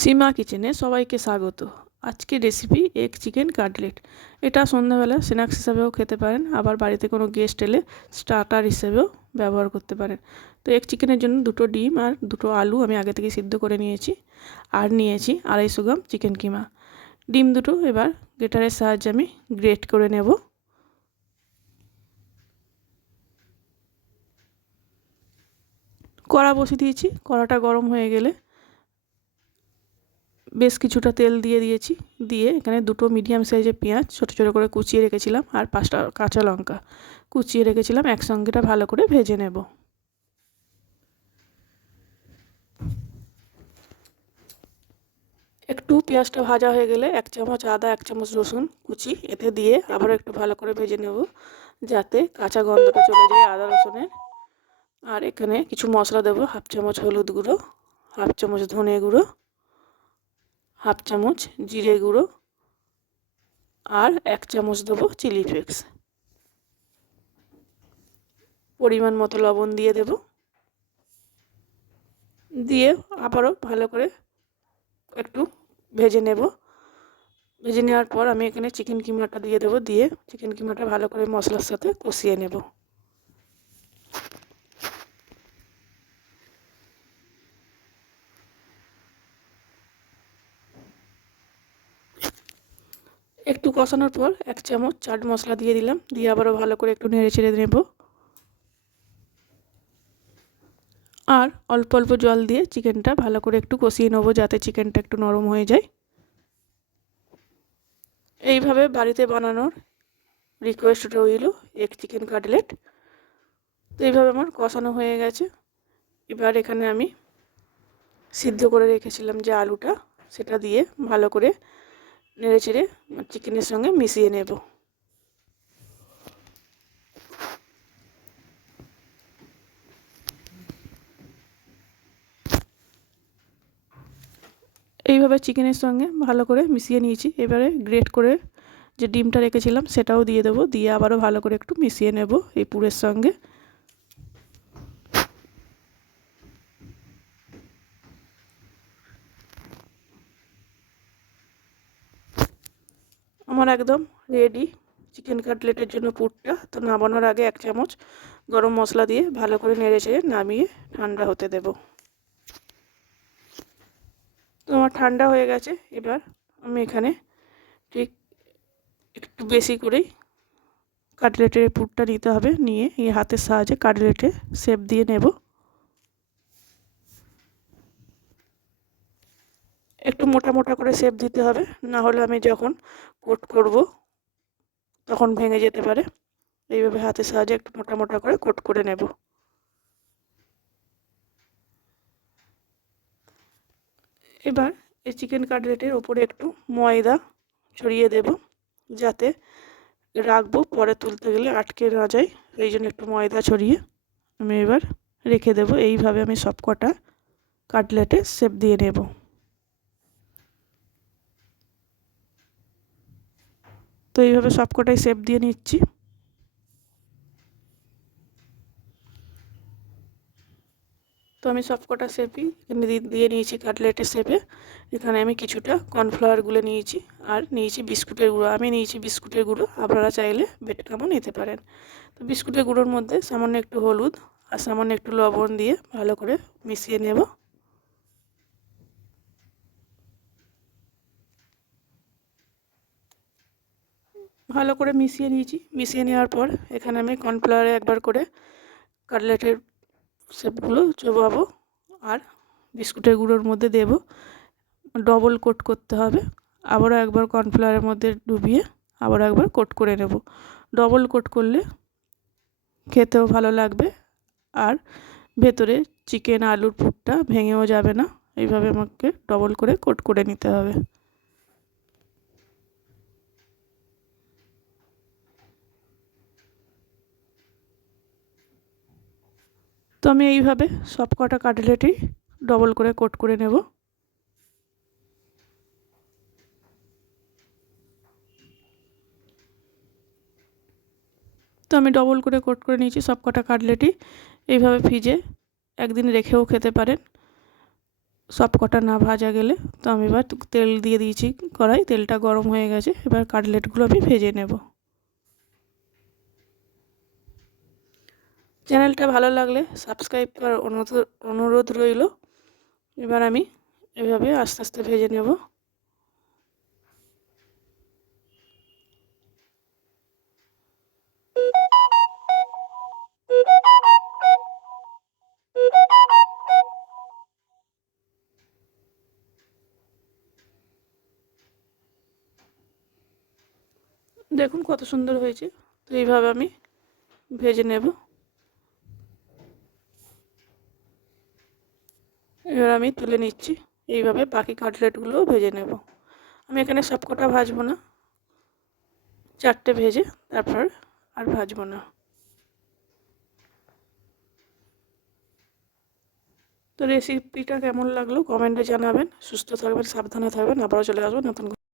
সীমা কিচেনে সবাইকে স্বাগত। আজকের রেসিপি এগ চিকেন কাটলেট। এটা সন্ধ্যাবেলা স্ন্যাক্স হিসাবেও খেতে পারেন, আবার বাড়িতে কোনো গেস্ট এলে স্টার্টার হিসেবেও ব্যবহার করতে পারেন। তো এগ চিকেনের জন্য দুটো ডিম আর দুটো আলু আমি আগে থেকে সিদ্ধ করে নিয়েছি, আর নিয়েছি 250 গ্রাম চিকেন কিমা। ডিম দুটো এবার গ্রেটারের সাহায্যে আমি গ্রেট করে নেব। কড়া বসিয়ে দিয়েছি, কড়াটা গরম হয়ে গেলে বেশ কিছুটা তেল দিয়ে দিয়েছি। দিয়ে এখানে দুটো মিডিয়াম সাইজের পেঁয়াজ ছোটো ছোটো করে কুচিয়ে রেখেছিলাম, আর 5টা কাঁচা লঙ্কা কুচিয়ে রেখেছিলাম, একসঙ্গে এটা ভালো করে ভেজে নেব। একটু পেঁয়াজটা ভাজা হয়ে গেলে 1 চামচ আদা 1 চামচ রসুন কুচি এতে দিয়ে আবার একটু ভালো করে ভেজে নেব, যাতে কাঁচা গন্ধটা চলে যায় আদা রসুনের। আর এখানে কিছু মশলা দেবো, 1/2 চামচ হলুদ গুঁড়ো, 1/2 চামচ ধনে গুঁড়ো, 1/2 চামচ জিরে গুঁড়ো, আর 1 চামচ দেবো চিলি ফ্লেক্স। পরিমাণ মতো লবণ দিয়ে দেব, দিয়ে আবারও ভালো করে একটু ভেজে নেব। ভেজে নেওয়ার পর আমি এখানে চিকেন কিমাটা দিয়ে দেবো, দিয়ে চিকেন কিমাটা ভালো করে মশলার সাথে কষিয়ে নেব। একটু কষানোর পর 1 চামচ চাট মশলা দিয়ে দিলাম, দিয়ে আবারও ভালো করে একটু নেড়ে চেড়ে নেব। আর অল্প অল্প জল দিয়ে চিকেনটা ভালো করে একটু কষিয়ে নেবো, যাতে চিকেনটা একটু নরম হয়ে যায়। এইভাবে বাড়িতে বানানোর রিকোয়েস্ট রইল এগ চিকেন কাটলেট। তো এইভাবে আমার কষানো হয়ে গেছে। এবার এখানে আমি সিদ্ধ করে রেখেছিলাম যে আলুটা, সেটা দিয়ে ভালো করে নেড়ে চেড়ে চিকেনের সঙ্গে মিশিয়ে নেব। এইভাবে চিকেনের সঙ্গে ভালো করে মিশিয়ে নিয়েছি। এবারে গ্রেট করে যে ডিমটা রেখেছিলাম সেটাও দিয়ে দেবো, দিয়ে আবারও ভালো করে একটু মিশিয়ে নেব এই পুরের সঙ্গে। আমার একদম রেডি চিকেন কাটলেটের জন্য পুরটা। তো নামানোর আগে 1 চামচ গরম মশলা দিয়ে ভালো করে নেড়ে চেড়ে নামিয়ে ঠান্ডা হতে দেব। তো আমার ঠান্ডা হয়ে গেছে। এবার আমি এখানে ঠিক একটু বেশি করেই কাটলেটের পুরটা নিতে হবে, নিয়ে এই হাতের সাহায্যে কাটলেটে শেপ দিয়ে নেব। একটু মোটা মোটা করে শেপ দিতে হবে, না হলে আমি যখন কোট করব তখন ভেঙে যেতে পারে। এইভাবে হাতের সাহায্যে একটু মোটা মোটা করে কোট করে নেব। এবার এই চিকেন কাটলেটের ওপরে একটু ময়দা ছড়িয়ে দেব, যাতে রাখবো পরে তুলতে গেলে আটকে না যায়। এই জন্য একটু ময়দা ছড়িয়ে আমি এবার রেখে দেব। এইভাবে আমি সব কটা কাটলেটে শেপ দিয়ে নেব। তো এইভাবে সব কটাই শেপ দিয়ে নিচ্ছি। তো আমি সব কটা শেপই এখানে দিয়ে নিয়েছি কাটলেটের শেপে। এখানে আমি কিছুটা কর্নফ্লাওয়ার গুলে নিয়েছি, আর নিয়েছি বিস্কুটের গুঁড়ো। আমি নিয়েছি বিস্কুটের গুঁড়ো, আপনারা চাইলে বেটকামও নিতে পারেন। তো বিস্কুটের গুঁড়োর মধ্যে সামান্য একটু হলুদ আর সামান্য একটু লবণ দিয়ে ভালো করে মিশিয়ে নেব। ভালো করে মিশিয়ে নিয়েছি। মিশিয়ে নেওয়ার পর এখানে আমি কর্নফ্লাওয়ারে একবার করে কাটলেটের শেপগুলো চোবাবো, আর বিস্কুটের গুঁড়োর মধ্যে দেব। ডবল কোট করতে হবে, আবারও একবার কর্নফ্লাওয়ারের মধ্যে ডুবিয়ে আবারও একবার কোট করে নেব। ডবল কোট করলে খেতেও ভালো লাগবে, আর ভেতরে চিকেন আলুর পুরটা ভেঙেও যাবে না। এইভাবে আমাকে ডবল করে কোট করে নিতে হবে। তো আমি এইভাবে সব কটা কাটলেটই ডবল করে কোট করে নেব। তো আমি ডবল করে কোট করে নিয়েছি সব কটা কাটলেটই। এইভাবে ফ্রিজে একদিন রেখেও খেতে পারেন। সব কটা না ভাজা গেলে তো আমি এবার তেল দিয়ে দিয়েছি কড়াই, তেলটা গরম হয়ে গেছে। এবার কাটলেটগুলো আমি ভেজে নেব। চ্যানেলটা ভালো লাগলে সাবস্ক্রাইব করার অনুরোধ রইল। এবার আমি এভাবে আস্তে আস্তে ভেজে নেব। দেখুন কত সুন্দর হয়েছে। তো এইভাবে আমি ভেজে নেব। এবার আমি তুলে নিচ্ছি। এইভাবে বাকি কাটলেটগুলোও ভেজে নেব। আমি এখানে সব কটা ভাজবো না, 4টে ভেজে তারপর আর ভাজবো না। তো রেসিপিটা কেমন লাগলো কমেন্টে জানাবেন। সুস্থ থাকবেন, সাবধানে থাকবেন। আবারও চলে আসবো নতুন